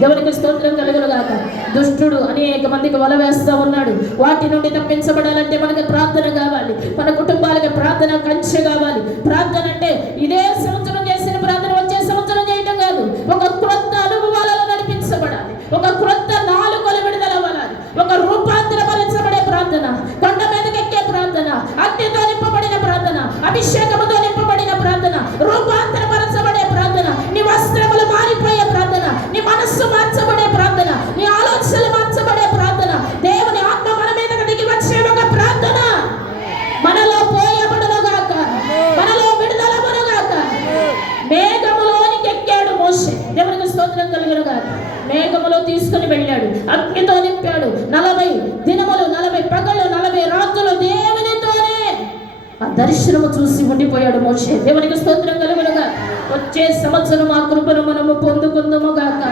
దేవునికి స్తోత్రం కలుగునుగాక. దుష్టుడు అనేక మందికి వల వేస్తూ ఉన్నాడు. వాటి నుండి తప్పించబడాలంటే మనకి ప్రార్థన కావాలి. మన కుటుంబాలకి ప్రార్థన కంచె కావాలి. ప్రార్థన అంటే ఇదే సంవత్సరం చేసిన ప్రార్థన వచ్చే సంవత్సరం చేయడం కాదు. ఒక క్రొత్త అనుభవాలలో నడిపించబడాలి. ఒక క్రొత్త నాలుకలు విడుదల అవ్వాలి. ఒక రూపాంతరపరచబడే ప్రార్థన, కొండ మీదకి ఎక్కే ప్రార్థన, అగ్నితో నింపబడిన ప్రార్థన, అభిషేకముతో నింపబడిన ప్రార్థన, రూపాంతరపరచబడే ప్రార్థన, నీ వస్త్రములు మారిపోయే ప్రార్థన, నీ మనస్సు మార్చబడే ప్రార్థన, నీ ఆలోచనలు మార్చబడే ప్రార్థన, దేవుని ఆత్మ మన మీదకి దిగి వచ్చే ఒక ప్రార్థన మనలో పోయబడునుగాక, మనలో విడుదలవునుగాక. మేఘములోనికి ఎక్కాడు మోషే. దేవునికి స్తోత్రం కలుగునుగాక. మేఘములో తీసుకుని వెళ్ళాడు, అగ్నితో నింపాడు. 40 దినములు, 40 పగలు, 40 రాత్రులు దేవునితోనే ఆ దర్శనము చూసి ఉండిపోయాడు మోషే. దేవునికి స్తోత్రం కలుగునుగాక. వచ్చే సంవత్సరం ఆ కృపను మనము పొందుకుందుము గాక.